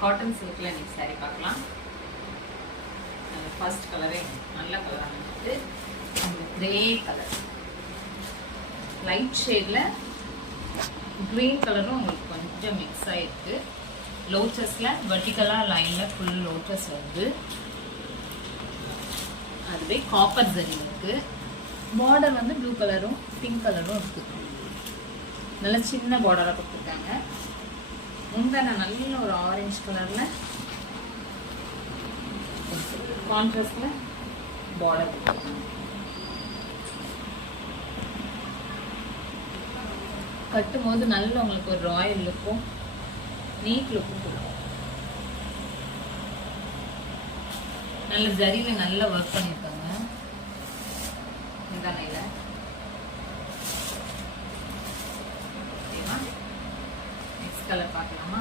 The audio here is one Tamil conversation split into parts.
காட்டன் சில்க்ல இன்னைக்கு சாரி பார்க்கலாம். ஃபர்ஸ்ட் கலரே நல்ல கலராக வந்துட்டு கிரே கலர், லைட் ஷேட்ல கிரீன் கலரும் உங்களுக்கு கொஞ்சம் மிக்ஸ் ஆயிருக்கு. லோட்டஸ்ல வெர்டிகலா லைன்ல ஃபுல் லோட்டஸ் வருது. அதுவே காப்பர் ஜரி இருக்கு. பார்டர் வந்து ப்ளூ கலரும் பிங்க் கலரும் இருக்கு. நல்ல சின்ன பார்டராக கொடுத்துருக்காங்க. முந்தான நல்ல ஒரு ஆரஞ்சு கலர்ல கான்ட்ராஸ்ட்ல பார்டர் கொடுத்துருக்காங்க. கட்டும் போது நல்ல உங்களுக்கு ஒரு ராயல் லுக்கும் நீட் லுக்கும் கொடுக்கும். நல்ல ஜரியில நல்லா ஒர்க் பண்ணியிருக்காங்க. முந்தானையில நெக்ஸ்ட் கலர் பார்க்கலாமா?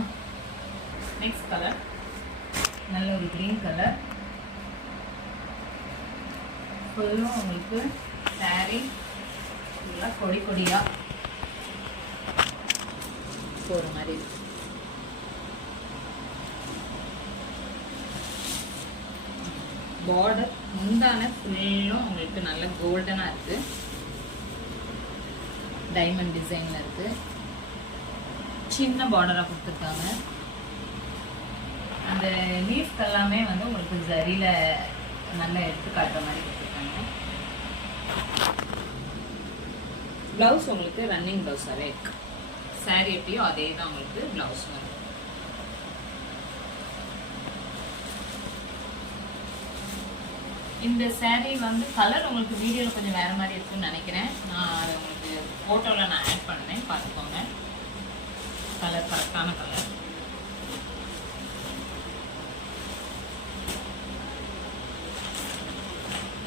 நெக்ஸ்ட் கலர் நல்ல ஒரு கிரீன் கலர். ஃபுல்லும் உங்களுக்கு சாரி ஃபுல்லாக கொடி கொடியா போகிற மாதிரி இருக்கு. பார்டர் முந்தான ஃபுல்லும் உங்களுக்கு நல்ல கோல்டனாக இருக்கு. டைமண்ட் டிசைன்ல இருக்கு. சின்ன பார்டராக கொடுத்துருக்காங்க. அந்த லீஃப் எல்லாமே வந்து உங்களுக்கு ஜரியில நல்லா எடுத்து காட்டுற மாதிரி கொடுத்துருக்காங்க. பிளவுஸ் உங்களுக்கு ரன்னிங் பிளவுஸாகவே இருக்கு. சாரி எப்படியோ அதே தான் உங்களுக்கு பிளவுஸ் வரும். இந்த சாரி வந்து கலர் உங்களுக்கு வீடியோவில் கொஞ்சம் வேற மாதிரி இருக்குன்னு நினைக்கிறேன். நான் அதை உங்களுக்கு ஃபோட்டோவில் நான் ஆட் பண்ணேன், பார்த்துக்கோங்க. கலர் கரெக்டான கலர்.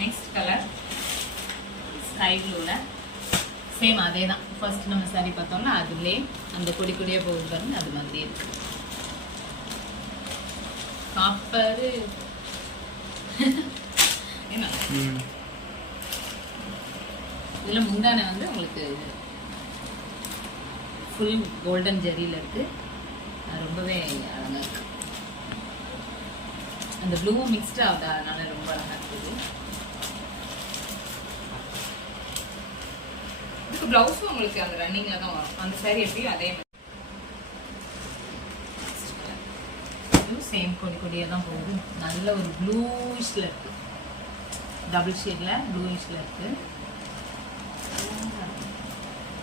நெக்ஸ்ட் கலர் ஸ்கை ப்ளூல சேம் அதே தான். ஃபர்ஸ்ட் நம்ம சாரி பார்த்தோம்னா அதுலேயே அந்த கொடி கொடியாக போகுது பாருங்க, அது மாதிரி இருக்கு. காப்பர் இதுல முந்தானை வந்து உங்களுக்கு ஃபுல் கோல்டன் ஜெரியில இருக்கு. ரொம்பவே அழகா இருக்கு. அந்த ப்ளூவும் மிக்ஸ்ட் ஆகுது, அதனால ரொம்ப அழகா இருக்குது. இதுக்கு பிளவுஸும் உங்களுக்கு அந்த ரன்னிங்ல தான் வரும். அந்த சாரி எப்படியும் அதே மாதிரி சேம் கொடி கொடியா தான் போகுது. நல்ல ஒரு ப்ளூயிஷ்ல இருக்கு. டபுள் ஷேட்ல ப்ளூயிஷ்ல இருக்கு.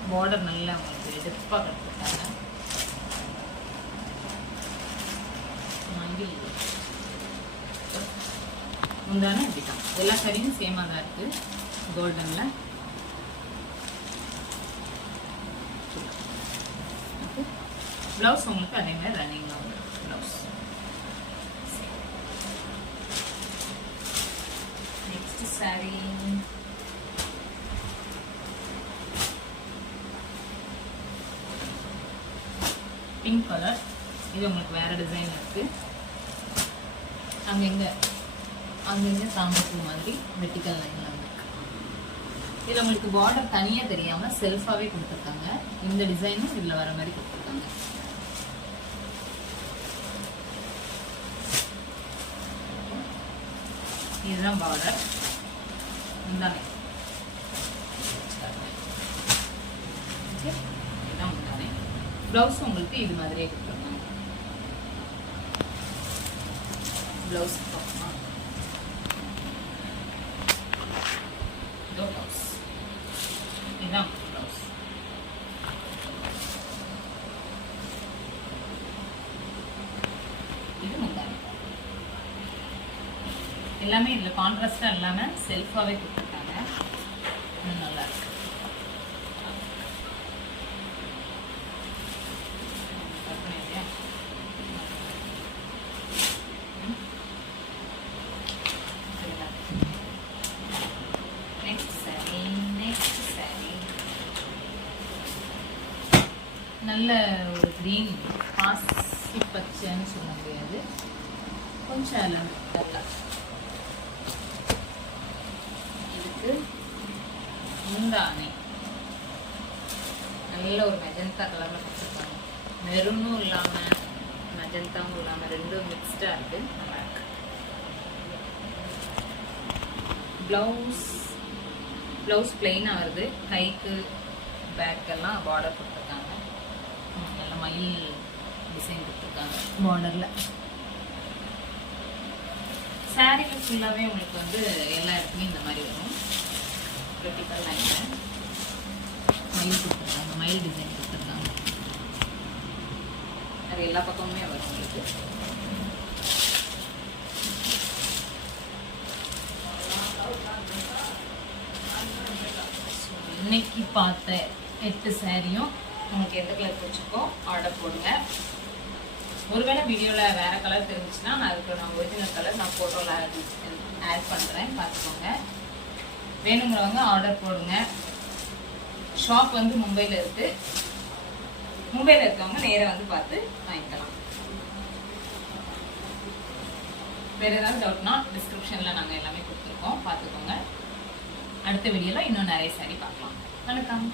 பார்டர் நல்லா உங்களுக்கு எடுப்பா கட்டுட்டாங்க. முந்தானே இப்படிதான் எல்லா சாரியும் சேமா தான் இருக்கு. கோல்டன்ல பிளவுஸ் உங்களுக்கு அதே மாதிரி ரன்னிங் தான் வரும். Blouse next sorry pink colour. இது உங்களுக்கு வேற டிசைன் இருக்கு. அங்கங்க சாம்பூ மாதிரி வெர்டிகல் லைன்ல இருக்கு. இதுல உங்களுக்கு பார்டர் தனியா தெரியாம செல்ஃபாவே கொடுத்துருக்காங்க. இந்த டிசைனும் இதுல வர மாதிரி கொடுத்துருக்காங்க. இதுதான் பார்டர். முந்தானை இதுதான் முந்தானை. பிளவுஸ் உங்களுக்கு இது மாதிரியே கொடுத்துருக்காங்க. பிளவுஸ் பார்க்கணும். பிளவுஸ் இதுதான் பிளவுஸ். இது முந்தானை. எல்லாமே இதுல கான்ட்ராஸ்டா இல்லாம செல்ஃபாவே கொடுத்துருக்காங்க. நல்லா இருக்கு. நல்ல ஒரு கிரீன் பாசி பச்சைன்னு சொல்ல முடியாது, கொஞ்சம் எல்லாம் நல்லா. இதுக்கு முந்தானை நல்ல ஒரு மெஜந்தா கலர்ல கொடுத்துருக்காங்க. மெரூனும் இல்லாம மெஜந்தாவும் இல்லாமல் ரெண்டும் மிக்ஸ்டாக இருக்குது, நல்லா இருக்கு. ப்ளவுஸ் பிளெயினாக வருது, கைக்கு பேக்கெல்லாம் பார்டர் கொடுத்துருக்காங்க, எல்லாம் மயில் டிசைன் கொடுத்துருக்காங்க பார்டரில். சாரீல ஃபுல்லாகவே உங்களுக்கு வந்து எல்லா இடத்துலையும் இந்த மாதிரி வரும். கிரிட்டிக்கல் லைனில் மயில் கொடுத்துருக்காங்க, மயில் டிசைன் கொடுத்துருக்காங்க. அது எல்லா பக்கமுமே வரும் உங்களுக்கு. இன்னைக்கு பார்த்த 8 சாரியும் உங்களுக்கு எந்த கலர் பிடிச்சிருக்கோ ஆர்டர் போடுங்க. ஒருவேளை வீடியோவில் வேறு கலர் தெரிஞ்சுச்சுன்னா நான் அதுக்கு நான் ஒரிஜினல் கலர் நான் ஃபோட்டோவில் ஆட் பண்ணுறேன், பார்த்துக்கோங்க. வேணுங்கிறவங்க ஆர்டர் போடுங்க. ஷாப் வந்து மும்பையில் இருக்குது. மும்பையில் இருக்கவங்க நேராக வந்து பார்த்து வாங்கிக்கலாம். வேறு ஏதாவது டவுட்னா டிஸ்கிரிப்ஷனில் நாங்கள் எல்லாமே கொடுத்துருக்கோம், பார்த்துக்கோங்க. அடுத்த வீடியோவில் இன்னும் நிறைய சாரி பார்க்கலாம். வணக்கம்.